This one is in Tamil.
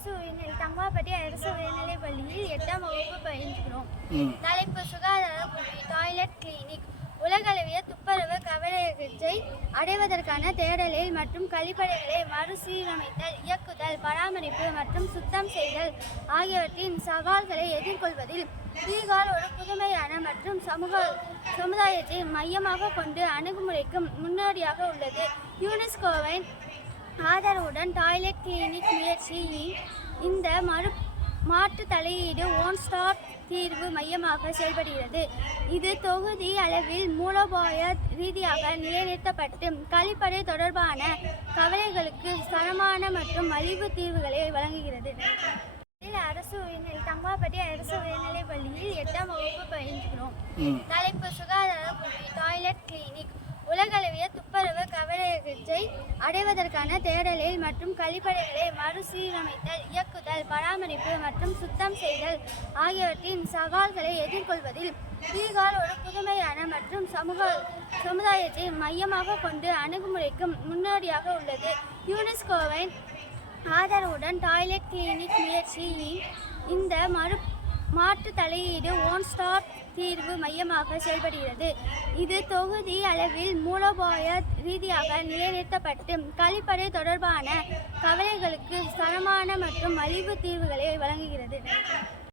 அரசு உயர்நிலை தங்கமாப்பட்டி அரசு உயர்நிலைப் பள்ளியில் 8ஆம் வகுப்பு பயின்றோம். தலைப்பு சுகாதார புள்ளி டாய்லெட் கிளினிக். உலகளவிய துப்புரவு கவலைகளை அடைவதற்கான தேடலில் மற்றும் கழிப்பறைகளை மறுசீரமைத்தல், இயக்குதல், பராமரிப்பு மற்றும் சுத்தம் செய்தல் ஆகியவற்றின் சவால்களை எதிர்கொள்வதில் பீகார் ஒரு புதுமையான மற்றும் சமுதாயத்தை மையமாக கொண்டு அணுகுமுறைக்கு முன்னோடியாக உள்ளது. யுனெஸ்கோவின் ஆதரவுடன் டாய்லெட் கிளினிக் முயற்சி இந்த மாற்று தலையீடு ஒன் ஸ்டாப் தீர்வு மையமாக செயல்படுகிறது. இது தொகுதி அளவில் மூலோபாய ரீதியாக நிலைநிறுத்தப்பட்டு கழிப்பறை தொடர்பான கவலைகளுக்கு தரமான மற்றும் மலிவு தீர்வுகளை வழங்குகிறது. அரசு உயர்நிலை தங்கமாப்பட்டி அரசு உயர்நிலைப் பள்ளியில் 8ஆம் வகுப்பு பயின்றோம். தலைப்பு சுகாதார புள்ளி டாய்லெட் கிளினிக். உலகளவிய துப்புரவு கவலைகளை அடைவதற்கான தேடலில் மற்றும் கழிப்பறைகளை மறுசீரமைத்தல், இயக்குதல், பராமரிப்பு மற்றும் சுத்தம் செய்தல் ஆகியவற்றின் சவால்களை எதிர்கொள்வதில் பீகார் ஒரு புதுமையான மற்றும் சமுதாயத்தை மையமாக கொண்டு அணுகுமுறைக்கு முன்னோடியாக உள்ளது. யுனெஸ்கோவின் ஆதரவுடன் டாய்லெட் கிளினிக் முயற்சி இந்த மாற்று தலையீடு ஒன் ஸ்டாப் தீர்வு மையமாக செயல்படுகிறது. இது தொகுதி அளவில் மூலோபாய ரீதியாக நிலைநிறுத்தப்பட்டு கழிப்பறை தொடர்பான கவலைகளுக்கு தரமான மற்றும் மலிவு தீர்வுகளை வழங்குகிறது.